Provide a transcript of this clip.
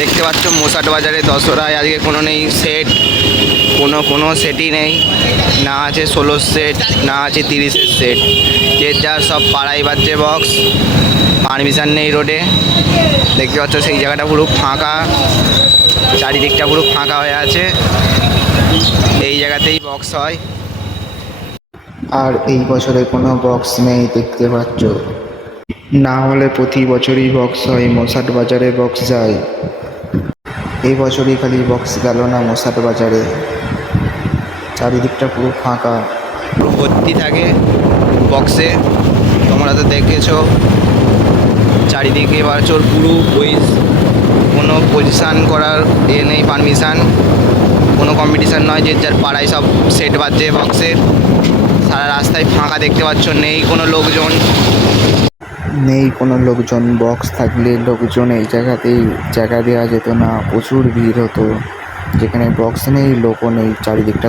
দেখতে পাচ্ছ মোসাট বাজারে দশরায় আজকে কোনো নেই সেট, কোনো সেটই নেই, না আছে 16 সেট, না আছে 30-এর সেট। যে যার সব পাড়ায় বাজছে বক্স, পারমিশন নেই রোডে। দেখতে পাচ্ছ সেই জায়গাটা পুরো ফাঁকা, চারিদিকটা পুরো ফাঁকা হয়ে আছে। এই জায়গাতেই বক্স হয়। আর এই বছরে কোনো বক্স নেই দেখতে পাচ্ছ, না হলে প্রতি বছরই বক্স হয়, মোসাট বাজারে বক্স যায়। এই বছরই খালি বক্স গেল না মোসাট বাজারে, চারিদিকটা পুরো ফাঁকা। পুরো ভর্তি থাকে বক্সে, তোমরা তো দেখেছো। চারিদিকে বারচোর পুরো কোনো পজিশান করার নেই, পারমিশান, কোনো কম্পিটিশান নয়। যে যার পাড়ায় সব সেট বাজছে বক্সের। সারা রাস্তায় ফাঁকা দেখতে পাচ্ছ, নেই কোনো লোকজন। বক্স থাকলে লোকজন এই জায়গাতেই জায়গা দেওয়া যেত না, প্রচুর ভিড় হতো। যেখানে বক্স নেই, লোকও নেই, চারিদিকটা